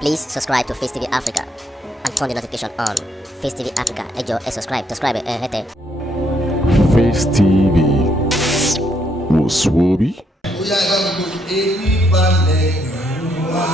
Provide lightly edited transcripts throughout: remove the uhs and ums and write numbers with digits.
Please subscribe to Face TV Africa and turn the notification on. Face TV Africa, ẹ jọ̀ọ́ ẹ subscribe hete. Face TV wò sùwòbí. Bóyá ẹ bá mi lo èmi balẹ̀ wá.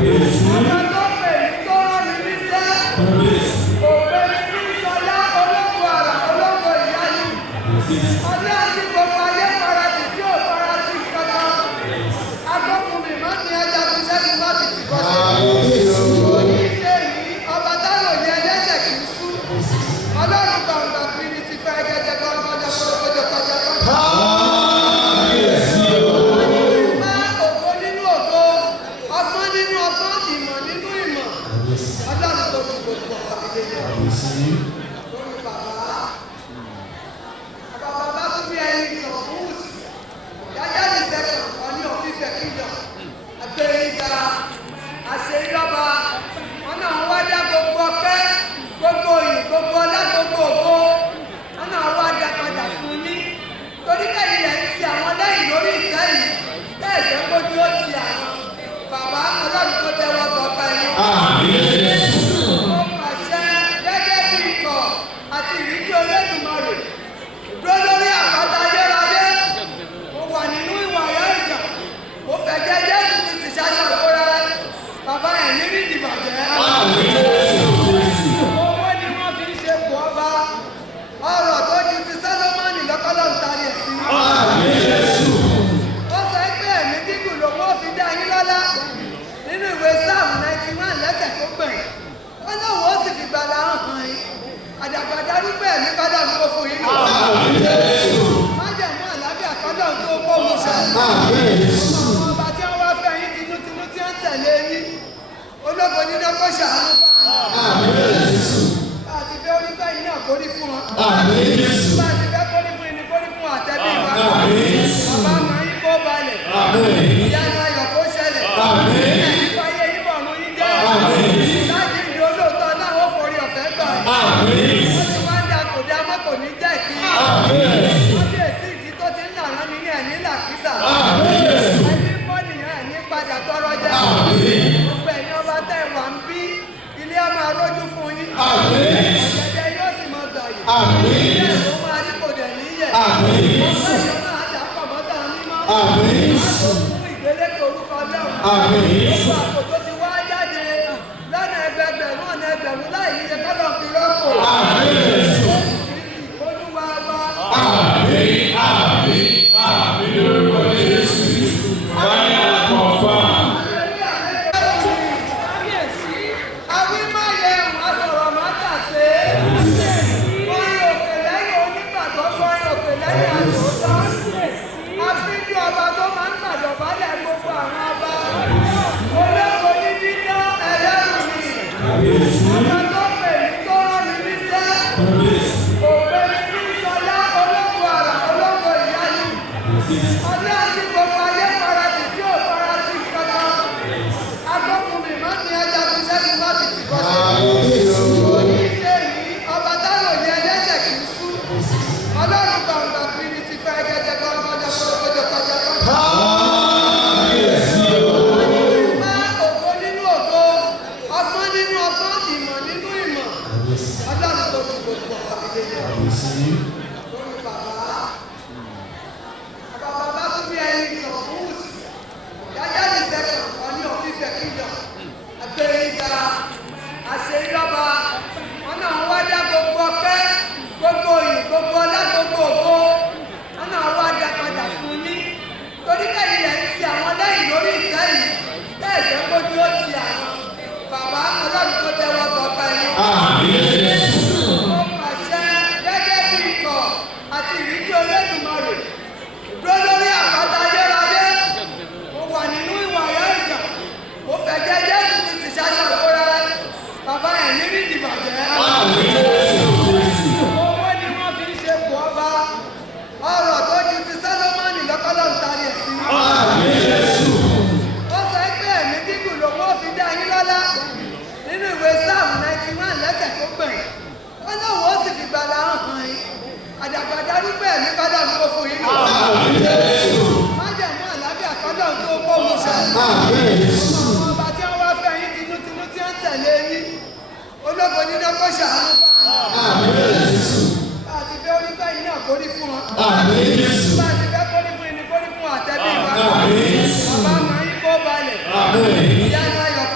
Ọba tó pè mí tó rán mi níṣẹ́. Òpè mi ní ìṣọlá ológo àrà ológo ìyanu. Ọdún àti gbogbo ayé farati tí ò farati kankan. Agbókun mi máa ń ní ẹja fi sẹ́gun bá fi tìkọ́ sí. Oníṣe yìí ọba táwọn yẹ ẹlẹ́sẹ̀ kì í sú. Ọlọ́run gbàǹgbà kiri ti fẹ́ gẹ́gẹ́ gbọ́ngàn kọ́lọ́kọ́jọ́ kọjá kọjá. Ògo nínú ògo, ọgbọ́n nínú ọgbọ́n, ìmọ̀ nínú ìmọ̀. Ọlọ́run tó ju gbogbo ọ̀pọ̀ ìdílé. Lórí bàbá tún bí ẹni ìtàn búùsì. Yáyá ní sẹ́kọ̀n kan ní òfìfẹ́ kíjọ. Àgbẹ̀yìnga, àṣeyọba, wọn náà wá dá gbogbo ọpẹ́, gbogbo ìyìn, gbogbo ọlá, gbogbo ògo. Wọn náà wá dá padà fún yín. Torí kẹ́yìn rẹ̀ ti àwọn lẹ́yìn lórí ìtẹ́ yìí. Bẹ́ẹ̀ jẹ́ kójú ó ti àwọn. Bàbá Ọlọ́run tó tẹ́wọ́ bọ̀ ọba yín. Mo pàṣẹ gẹ́gẹ́ bí ikọ̀ àti ìrírí Olódùmarè. Dúró lórí àpáta ayérayé. Mo wà nínú ìwà ìyá ìjà. Mo fẹ̀jẹ̀ Jésù Kristi ṣáṣọ ìkórè. Bàbá ẹ̀ ní rí ìdìbàjẹ́. Owó ni wọ́n fi ń ṣe kù ọba. Ọrọ̀ tó ju ti Sólómọ́nì lọ́kọ́lọ́ ń tari ẹ̀ sí. Ó sọ pé ẹ̀mí gígùn lòun ó fi dá yín lọ́lá. Nínú ìwé Sáàmù 91 lẹ́sẹ̀ tó gbẹ̀yìn. Ó lóun ó sì fi gbàlà hàn yín. Àdàgbà darúgbó ẹ̀mí padà ń kó fún yín nù. Májẹ̀mú àlàáfíà kọ́lọ́ tó kó mu ṣe. Àwọn ọba tí wọ́n wá fẹ́ yín tinútinú tí ó ń tẹ̀lé yín. Ológo nínú kó ṣàánú fún àwọn. Àti fẹ́ orí fẹ́ yín náà kórí fún wọn. Àti fẹ́ kórí fún yín ni kórí fún àtẹ́bí wa. Bàbá máa yín kó balẹ̀. Ìyanu ayọ̀ kó ṣẹlẹ̀. Ẹ̀yìn fáyé yín bọ̀ ọ̀run yín jẹ́. Láti ìdí olóòótọ́ náà ó forí ọ̀fẹ́ gbà. Wọ́n ti wá ń da kò dá mọ́ kò ní jẹ́ kí. Wọ́n bí èsì ìdí tó ti ń lànà ní ní ẹ̀ní làkísà. Ẹni bọ́ nìyẹn ẹ̀ní padà tọrọ jẹ́. Gbogbo ẹ̀yin ọba tẹ̀ wá ń bí ilé á máa rójú fún yín. Ọ̀gẹ̀dẹ̀ yóò sì mọ gbàyè. Ilé ìlú máa rí kò dẹ̀ níyẹ̀. Ọgbẹ́ ìyọ́ náà á dà pọ̀ mọ́tà mímọ́. Láti fún ìgbélékè orúkọ Ọlọ́run. Gbogbo àpò tó ti wá jáde lọ́nà ẹgbẹgbẹ̀rún ọ̀nà ẹgbẹ̀rún láì níye kọ́lọ̀ fi rọ́pò. Olúwa wa. Àwí máa yẹ ẹ̀hún asọ̀rọ̀ máa tà sé. Orin òkè lẹ́yìn onígbàgbọ́ orin òkè lẹ́yìn àtòótọ́. Àfíjú ọba tó máa ń gbàdọ̀bálẹ̀ gbogbo àwọn ọba. Ológo ní dídá ẹlẹ́rù mi. Ọba tó pè mí tó rán mi níṣẹ́. Òpè mi ní ìṣọlá ológo àrà ológo ìyanu. Ọdún àti gbogbo ayé farati tí ò farati kankan. Agbókun mi máa ń ní ẹja fi sẹ́gun bá fi tìkọ́ sí. Oníṣe yìí ọba táwọn yẹ ẹlẹ́sẹ̀ kì í sú. Ọlọ́run gbàǹgbà kiri ti fẹ́ gẹ́gẹ́ gbọ́ngàn kọ́lọ́kọ́jọ́ kọjá kọjá. Ògo nínú ògo, ọgbọ́n nínú ọgbọ́n, ìmọ̀ nínú ìmọ̀. Ọlọ́run tó ju gbogbo ọ̀pọ̀ ìdílé. Lórí bàbá tún bí ẹni ìtàn búùsì. Yáyá ní sẹ́kọ̀n kan ní òfìfẹ́ kíjọ. Àgbẹ̀yìnga, àṣeyọba, wọn náà wá dá gbogbo ọpẹ́, gbogbo ìyìn, gbogbo ọlá, gbogbo ògo. Wọn náà wá dá padà fún yín. Torí kẹ́yìn rẹ̀ ti àwọn lẹ́yìn lórí ìtẹ́ yìí. Bẹ́ẹ̀ jẹ́ kójú ó ti àwọn. Bàbá Ọlọ́run tó tẹ́wọ́ bọ̀ ọba yín. Mo pàṣẹ gẹ́gẹ́ bí ikọ̀ àti ìrírí Olódùmarè. Dúró lórí àpáta ayérayé. Mo wà nínú ìwà ìyá ìjà. Mo fẹ̀jẹ̀ Jésù Kristi ṣáṣọ ìkórè. Bàbá ẹ̀ ní rí ìdìbàjẹ́. Owó ni wọ́n fi ń ṣe kù ọba. Ọrọ̀ tó ju ti Sólómọ́nì lọ́kọ́lọ́ ń tari ẹ̀ sí. Ó sọ pé ẹ̀mí gígùn lòun ó fi dá yín lọ́lá. Nínú ìwé Sáàmù 91 lẹ́sẹ̀ tó gbẹ̀yìn. Ó lóun ó sì fi gbàlà hàn yín. Àdàgbà darúgbó ẹ̀mí padà ń kó fún yín nù. Májẹ̀mú àlàáfíà kọ́lọ́ tó kó mu ṣe. Àwọn ọba tí wọ́n wá fẹ́ yín tinútinú tí ó ń tẹ̀lé yín. Ológo nínú kó ṣàánú fún àwọn. Àti fẹ́ orí fẹ́ yín náà kórí fún wọn. Àti fẹ́ kórí fún yín ni kórí fún àtẹ́bí wa. Bàbá máa yín kó balẹ̀. Ìyanu ayọ̀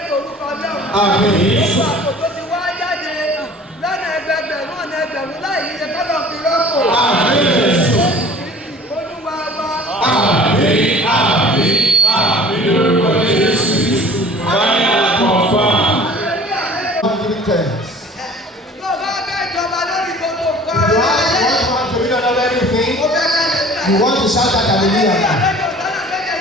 lékè orúkọ Ọlọ́run. Àmín. Gbogbo àpò tó ti wá jáde lọ́nà ẹgbẹgbẹ̀rún ọ̀nà ẹgbẹ̀rún láì níye kọ́lọ̀ fi rọ́pò. Olúwa wa. Tó bá fẹ́ jọba lórí gbogbo nǹkan You rẹ̀. want to be on everything. Mo fẹ́ ká lè gbà. You want to shout that hallelujah.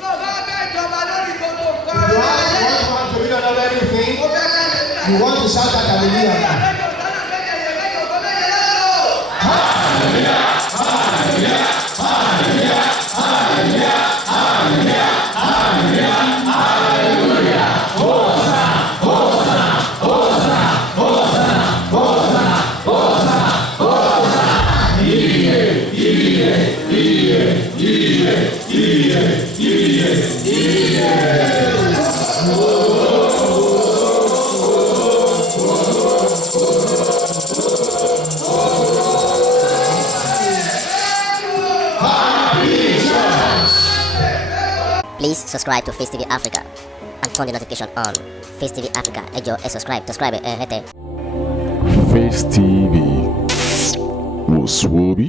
Tó bá fẹ́ jọba lórí gbogbo nǹkan You rẹ̀. want to be on everything. Mo fẹ́ ká lè gbà. You want to shout that hallelujah. Please subscribe to Face TV Africa and turn the notification on. Face TV Africa, ẹ jọ̀ọ́ ẹ subscribe hete. Face TV was Swoby.